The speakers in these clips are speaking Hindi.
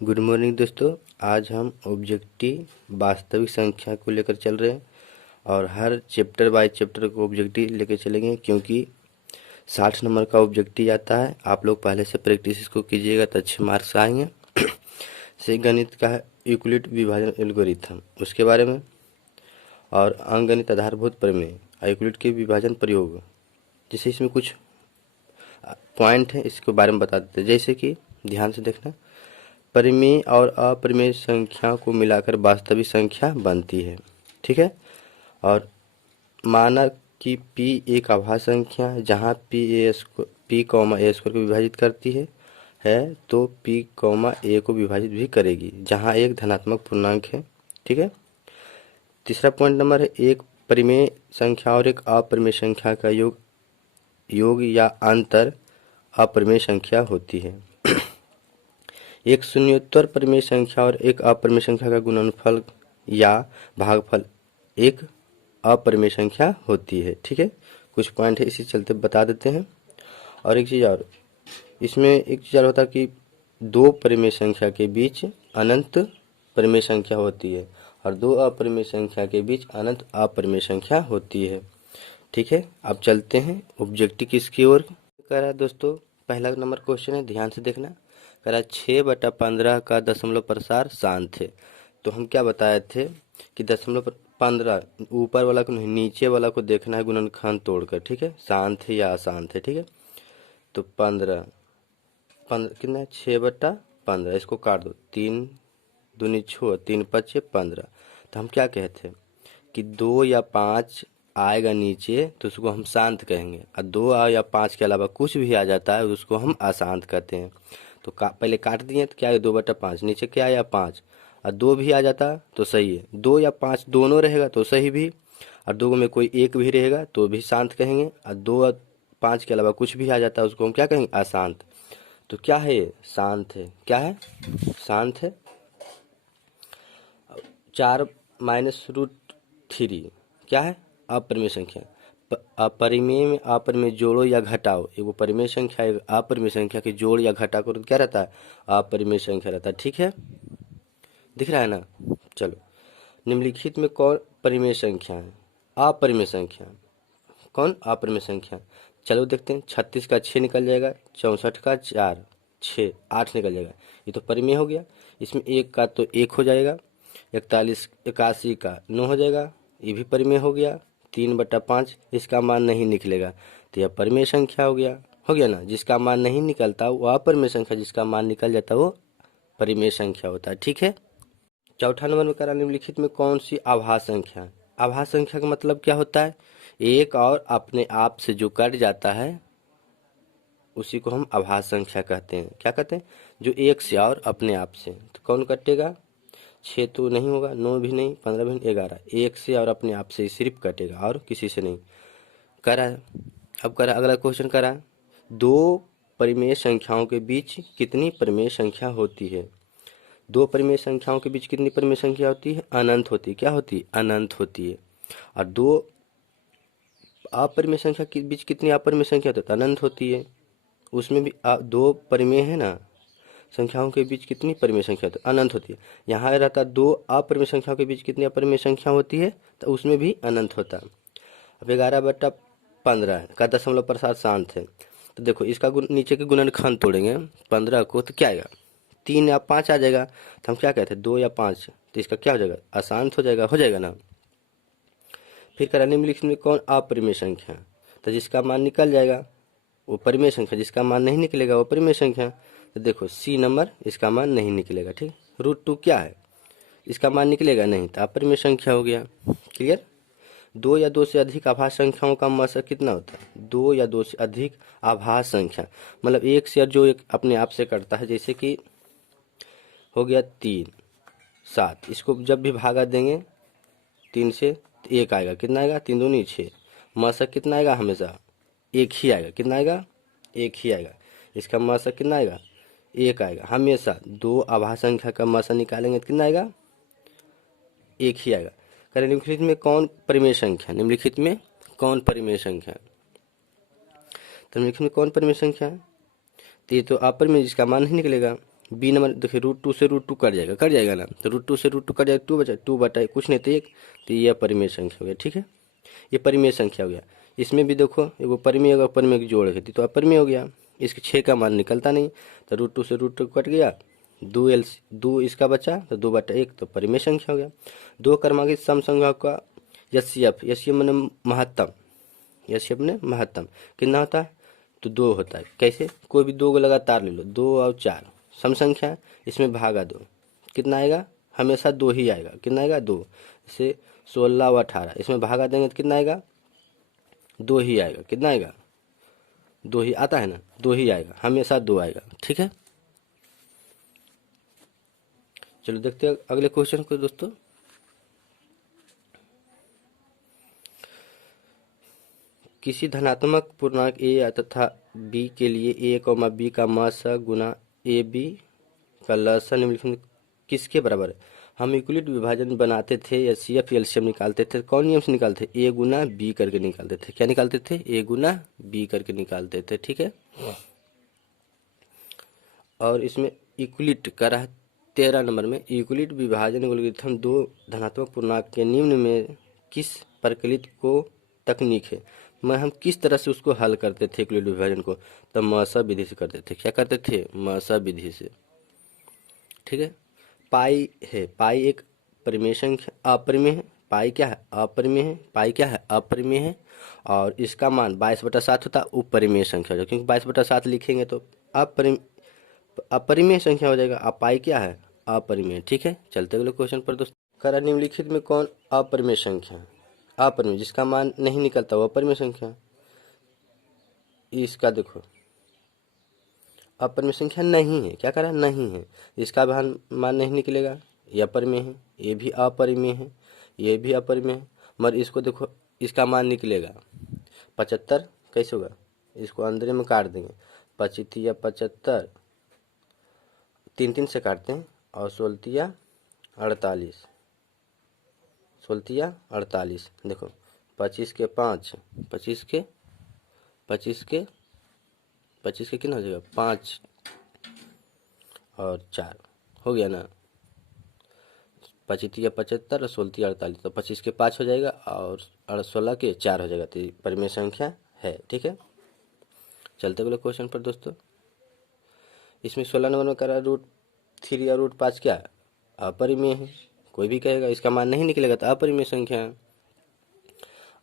गुड मॉर्निंग दोस्तों। आज हम ऑब्जेक्टिव वास्तविक संख्या को लेकर चल रहे हैं और हर चैप्टर बाय चैप्टर को ऑब्जेक्टिव लेकर चलेंगे, क्योंकि 60 नंबर का ऑब्जेक्टिव आता है। आप लोग पहले से प्रैक्टिस इसको कीजिएगा तो अच्छे मार्क्स आएंगे। से गणित का है यूक्लिड विभाजन एल्गोरिथम, उसके बारे में, और अंकगणित आधारभूत प्रमेय, यूक्लिड के विभाजन प्रयोग। जैसे इसमें कुछ पॉइंट है, इसके बारे में बता देते हैं। जैसे कि ध्यान से देखना, परिमेय और अपरिमेय संख्या को मिलाकर वास्तविक संख्या बनती है, ठीक है। और माना कि p एक आभास संख्या है जहाँ p कॉमा a स्क्वायर को विभाजित करती है तो p कॉमा a को विभाजित भी करेगी जहाँ एक धनात्मक पूर्णांक है, ठीक है। तीसरा पॉइंट नंबर है, एक परिमेय संख्या और एक अपरिमेय संख्या का योग या अंतर अपरिमेय संख्या होती है। एक शून्योत्तर परिमेय संख्या और एक अपरिमेय संख्या का गुणनफल या भागफल एक अपरिमेय संख्या होती है, ठीक है। कुछ पॉइंट है, इसी चलते बता देते हैं। और एक चीज़ और, इसमें एक चीज़ और होता है कि दो परिमेय संख्या के बीच अनंत परिमेय संख्या होती है और दो अपरिमेय संख्या के बीच अनंत अपरिमेय संख्या होती है, ठीक है। अब चलते हैं ऑब्जेक्टिव किसकी ओर कर रहा है दोस्तों। पहला नंबर क्वेश्चन है, ध्यान से देखना। कह रहा 6/15 का दशमलव प्रसार शांत है। तो हम क्या बताए थे कि 15 ऊपर वाला को नहीं, नीचे वाला को देखना है गुणनखंड तोड़कर, ठीक है। शांत है या अशांत है, ठीक है। तो 15 कितना है, 6/15, इसको काट दो, 3 दूनी 6, 3 5 15। तो हम क्या कहते हैं कि 2 या 5 आएगा नीचे तो उसको हम शांत कहेंगे, और 2 या 5 के अलावा कुछ भी आ जाता है उसको हम अशांत कहते हैं। तो पहले काट दिए तो क्या है, 2/5, नीचे क्या आया 5, और 2 भी आ जाता तो सही है। 2 या 5 दोनों रहेगा तो सही भी, और 2 में कोई एक भी रहेगा तो भी शांत कहेंगे, और 2 और 5 के अलावा कुछ भी आ जाता है उसको हम क्या कहेंगे, अशांत। तो क्या है ये, शांत है। क्या है, शांत है। 4 - √3 क्या है, अपरिमेय संख्या। अपरिमेय में अपरिमेय जोड़ो या घटाओ, एगो परिमेय संख्या एक अपरिमेय संख्या के जोड़ या घटा करो तो क्या रहता है, अपरिमेय संख्या रहता है, ठीक है। दिख रहा है ना। चलो, निम्नलिखित में कौन परिमेय संख्या है, अपरिमेय संख्या। कौन अपरिमेय संख्या, चलो देखते हैं। 36 का 6 निकल जाएगा, 64 का 4, 6 8 निकल जाएगा, ये तो परिमेय हो गया। इसमें 1 का तो 1 हो जाएगा, 81 का 9 हो जाएगा, ये भी परिमेय हो गया। 3/5 इसका मान नहीं निकलेगा तो यह परिमेय संख्या हो गया ना। जिसका मान नहीं निकलता वो अपरिमेय संख्या, जिसका मान निकल जाता वो परिमेय संख्या होता है, ठीक है। चौथा नंबर में करा, निम्नलिखित में कौन सी आभास संख्या है। आभास संख्या का मतलब क्या होता है, एक और अपने आप से जो कट जाता है उसी को हम आभास संख्या कहते हैं। क्या कहते हैं, जो एक से और अपने आप से। तो कौन कटेगा, 6 तो नहीं होगा, 9 भी नहीं, 15 भी नहीं, 11, एक से और अपने आप से सिर्फ कटेगा और किसी से नहीं। करा है। अब करा अगला क्वेश्चन करा, दो परिमेय संख्याओं के बीच कितनी परिमेय संख्या होती है। दो परिमेय संख्याओं के बीच कितनी परिमेय संख्या होती है, अनंत होती है। क्या होती है, अनंत होती है। और दो अपरिमेय संख्या के बीच कितनी अपरिमेय संख्या होती है, अनंत होती है। उसमें भी दो परिमेय है ना संख्याओं के बीच कितनी परिमेय संख्या होती है, अनंत होती है। यहाँ रहता दो अपरिमेय संख्याओं के बीच कितनी अपरिमेय संख्या होती है, तो उसमें भी अनंत होता है। अब 11/15 का दशमलव प्रसार शांत है। तो देखो इसका नीचे के गुणनखंड तोड़ेंगे 15 को तो क्या आएगा, 3 या 5 आ जाएगा। तो हम क्या कहते हैं, 2 या 5, तो इसका क्या हो जाएगा, अशांत हो जाएगा ना। फिर करा, निम्नलिखित में कौन अपरिमेय संख्या, तो जिसका मान निकल जाएगा वो परिमेय संख्या, जिसका मान नहीं निकलेगा वो परिमेय संख्या। तो देखो सी नंबर, इसका मान नहीं निकलेगा, ठीक। √2 क्या है, इसका मान निकलेगा नहीं तो अपरिमेय संख्या हो गया। क्लियर। 2 या 2 से अधिक आभास संख्याओं का मसा कितना होता है, 2 या 2 से अधिक आभास संख्या मतलब एक से जो एक अपने आप से करता है। जैसे कि हो गया 3 7, इसको जब भी भागा देंगे 3 से तो 1 आएगा, कितना आएगा, 3 दूनी 6, मशक कितना आएगा, हमेशा एक ही आएगा। कितना आएगा, एक ही आएगा। इसका मशक कितना आएगा, 1 आएगा हमेशा। दो आभास संख्या का मशक निकालेंगे तो कितना आएगा, 1 ही आएगा। करें, निम्नलिखित में कौन परिमेय संख्या, निम्नलिखित में कौन परिमेय संख्या, तो निम्नलिखित में कौन परिमेय संख्या है, तो ये तो अपरिमेय, जिसका मान नहीं निकलेगा। बी नंबर देखिए √2 से √2 कट जाएगा ना, तो √2 से √2 कट जाएगा, 2 बचा, 2 बटा कुछ नहीं तो 1, तो ये परिमेय संख्या हो गया। ठीक है, ये परिमेय संख्या हो गया। इसमें भी देखो एगो परिमेय होगा, परिमेय की जोड़ है तो अपरिमेय हो गया। इसके 6 का मान निकलता नहीं, तो √2 से √2 कट गया, 2 इसका बचा तो 2/1, तो परिमेय संख्या हो गया। 2 क्रमांकित सम संख्या का एचसीएफ, एचसीएफ मैंने महत्तम, एचसीएफ ने महत्तम कितना होता है, तो 2 होता है। कैसे, कोई भी 2 को लगातार ले लो, 2 और 4 सम संख्या, इसमें भागा 2 कितना आएगा, हमेशा 2 ही आएगा। कितना आएगा, 2। जैसे 16 और 18 इसमें भागा देंगे तो कितना आएगा, 2 ही आएगा। कितना आएगा, 2 ही आता है ना, 2 ही आएगा, हमेशा 2 आएगा। ठीक है, चलो देखते हैं अगले क्वेश्चन को दोस्तों। किसी धनात्मक पूर्णांक ए तथा बी के लिए ए कॉमा बी का मान स गुना ए बी का लसा निम्नलिखित में किसके बराबर है। हम यूक्लिड विभाजन बनाते थे या सीएफ एलसीएम निकालते थे, कौन नियम से निकालते थे, ए गुना बी करके निकालते थे। क्या निकालते थे, ए गुना बी करके निकालते थे। ठीक है, और इसमें यूक्लिड का रहा 13 नंबर में, यूक्लिड विभाजन एल्गोरिथम दो धनात्मक पूर्णांक के निम्न में किस प्रचलित को तकनीक है। मैं हम किस तरह से उसको हल करते थे यूक्लिड विभाजन को, तो मसा विधि से करते थे। क्या करते थे, मसा विधि से। ठीक है, पाई है, पाई एक परिमेय संख्या अपरिमेय है, पाई क्या है, अपरिमेय है, पाई क्या है, अपरिमेय है, और इसका मान 22/7 होता है, उपरिमेय संख्या हो जाएगा, क्योंकि 22/7 लिखेंगे तो अपरिमेय संख्या हो जाएगा। अब पाई क्या है, अपरिमेय। ठीक है, चलते अगले क्वेश्चन पर दोस्तों। करा निम्नलिखित में कौन अपरिमेय संख्या है, अपरिमेय जिसका मान नहीं निकलता वो अपरिमेय संख्या। इसका देखो अपरिमेय संख्या नहीं है, क्या करा, नहीं है, इसका मान नहीं निकलेगा, ये अपरिमेय है, ये भी अपरिमेय है, ये भी अपरिमेय है, मगर इसको देखो इसका मान निकलेगा 75। कैसे होगा, इसको अंदर में काट देंगे, 25 या 75, 3 से काटते हैं, और 16 या 48, 16 या 48, देखो 25 के 5, 25 के 25 के 25 के कितना हो जाएगा, 5 और 4 हो गया ना, 25 या 75 और 16 या 48, तो 25 के 5 हो जाएगा और 16 के 4 हो जाएगा, तो ये परिमेय संख्या है। ठीक है, चलते अगले क्वेश्चन पर दोस्तों। इसमें 16 नंबर में करा √3 और √5 क्या है, अपरिमेय है, कोई भी कहेगा इसका मान नहीं निकलेगा तो अपरिमेय संख्या है।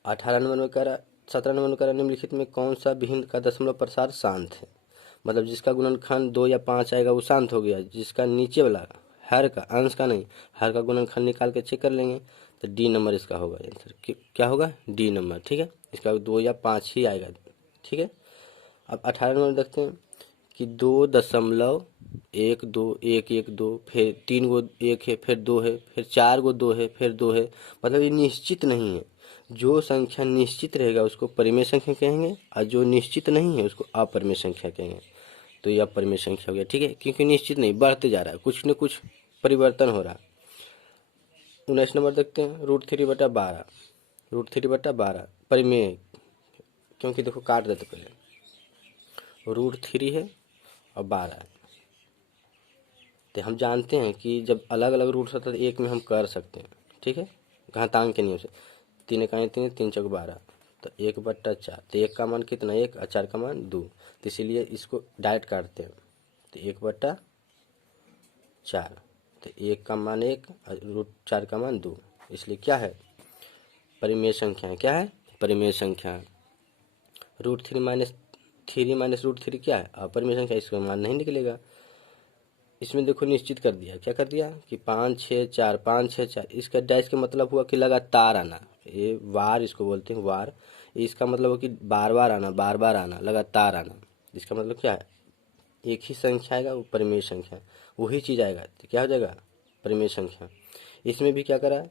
18 नंबर में करा 17 नंबर में करा निम्नलिखित में कौन सा भिन्न का दशमलव प्रसार शांत है, मतलब जिसका गुणनखंड 2 या 5 आएगा वो शांत हो गया, जिसका नीचे वाला हर का, अंश का नहीं, हर का गुणनखंड निकाल के चेक कर लेंगे, तो डी नंबर इसका होगा आंसर। क्या होगा, डी नंबर। ठीक है, इसका 2 या 5 ही आएगा। ठीक है, अब 18 नंबर देखते हैं कि 2.12112, फिर 3 गो 1 है, फिर 2 है, फिर 4 गो 2 है, फिर 2 है, मतलब ये निश्चित नहीं है। जो संख्या निश्चित रहेगा उसको परिमेय संख्या कहेंगे, और जो निश्चित नहीं है उसको अपरिमेय संख्या कहेंगे। तो यह अपरिमेय संख्या हो गया। ठीक है, क्योंकि निश्चित नहीं, बढ़ते जा रहा है, कुछ न कुछ परिवर्तन हो रहा है। 19 नंबर देखते हैं, √3/12, √3/12 परिमेय, क्योंकि देखो काट देते पहले, √3 है और 12 है, तो हम जानते हैं कि जब अलग अलग रूट्स होता है तो एक में हम कर सकते हैं। ठीक है, घातांक के नियम से, 3 एकाएँ 3, 3 चौक 12, तो 1/4, तो 1 का मान कितना, 1 और 4 का मान 2, तो इसीलिए इसको डायरेक्ट काटते हैं, तो 1/4, तो 1 का मान 1 और √4 का मान 2, इसलिए क्या है, परिमेय संख्या है। क्या है, परिमेय संख्या है। √3 माइनस √3 क्या है, अपरिमेय संख्या, इसका मान नहीं निकलेगा। इसमें देखो निश्चित कर दिया, क्या कर दिया कि 5 6 4, 5 6 4, इसका डैश का मतलब हुआ कि लगातार आना, ये वार इसको बोलते हैं, वार। इसका मतलब हुआ कि बार बार आना, बार बार आना, लगातार आना। इसका मतलब क्या है, एक ही संख्या आएगा वो परिमेय संख्या, वही चीज़ आएगा तो क्या हो जाएगा, परिमेय संख्या। इसमें भी क्या करा,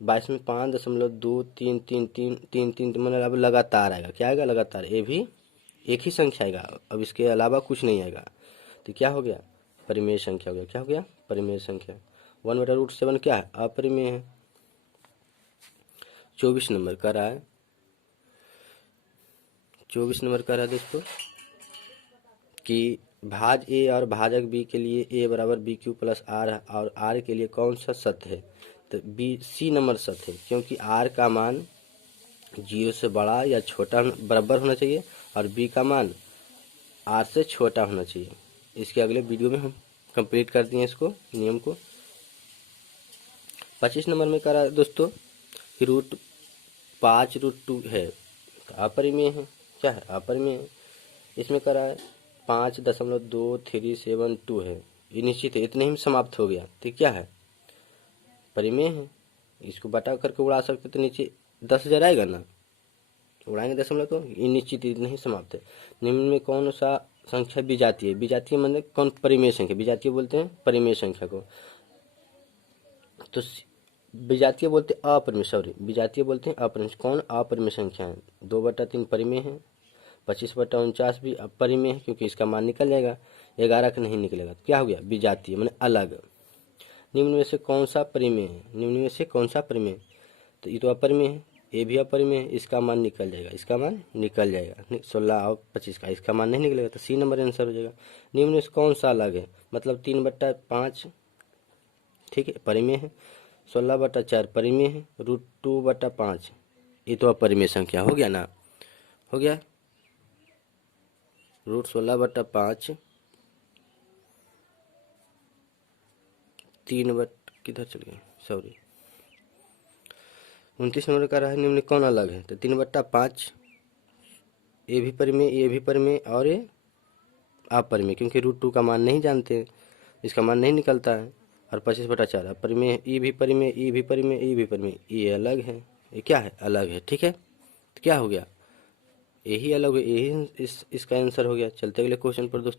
22 में 5.33333, मतलब अब लगातार आएगा, क्या आएगा, लगातार, ये भी एक ही संख्या आएगा, अब इसके अलावा कुछ नहीं आएगा, तो क्या हो गया, परिमेय संख्या हो गया। क्या हो गया, परिमेय संख्या। 1/√7 क्या है, अपरिमेय है। 24 नंबर का रहा है, 24 नंबर का रहा है दोस्तों कि भाज ए और भाजक बी के लिए ए बराबर बी क्यू प्लस आर और आर के लिए कौन सा सत्य है? तो बी सी नंबर सत्य है, क्योंकि आर का मान 0 से बड़ा या छोटा बराबर होना चाहिए और बी का मान आर से छोटा होना चाहिए। इसके अगले वीडियो में हम कंप्लीट कर दिए इसको, नियम को। 25 नंबर में करा दोस्तों कि √5√2 है, तो अपरिमेय है। क्या है? अपरिमेय है। इसमें करा है 5.2372 है, ये निश्चित है, इतने ही में समाप्त हो गया। तो क्या है? परिमेय है। इसको बटा करके उड़ा सकते तो नीचे 10,000 आएगा ना, उड़ाएंगे दशमलव तो ये निश्चित इतने ही समाप्त है। निम्न में कौन सा संख्या विजातीय है? विजातीय मतलब कौन? परिमेय संख्या। विजातीय बोलते हैं परिमेय संख्या को, तो विजातीय बोलते हैं अपरिमेय, सॉरी विजातीय बोलते हैं अपरिमेय। कौन? अपरिमेय संख्या है। 2/3 परिमेय है, 25/49 भी अपरिमेय है, क्योंकि इसका मान निकल जाएगा, 11 का नहीं निकलेगा। तो क्या हो गया? विजातीय माने अलग। निम्न में से कौन सा परिमेय है? निम्न में से कौन सा परिमेय? तो ये तो अपरिमेय है, ये भी अपरिमेय है, इसका मान निकल जाएगा, इसका मान निकल जाएगा 16 और 25 का, इसका मान नहीं निकलेगा, तो सी नंबर आंसर हो जाएगा। निम्न में से कौन सा अलग है? मतलब 3/5 ठीक है परिमेय है, 16/4 परिमेय है, √2/5 ये तो अपरिमेय संख्या हो गया ना, हो गया। √16/5 किधर चल गया, सॉरी 29 नंबर का रहा है निम्न कौन अलग है? तो 3/5 ये भी परिमेय, ये भी परिमेय और ये अपरिमेय, क्योंकि √2 का मान नहीं जानते, इसका मान नहीं निकलता है। और 25/4 अपरिमेय, ये भी परिमेय, ये भी परिमेय, ये भी परिमेय, ये अलग है, ये क्या है? अलग है। ठीक है, तो क्या हो गया? यही अलग है, यही इसका आंसर हो गया। चलते अगले क्वेश्चन पर दोस्तों।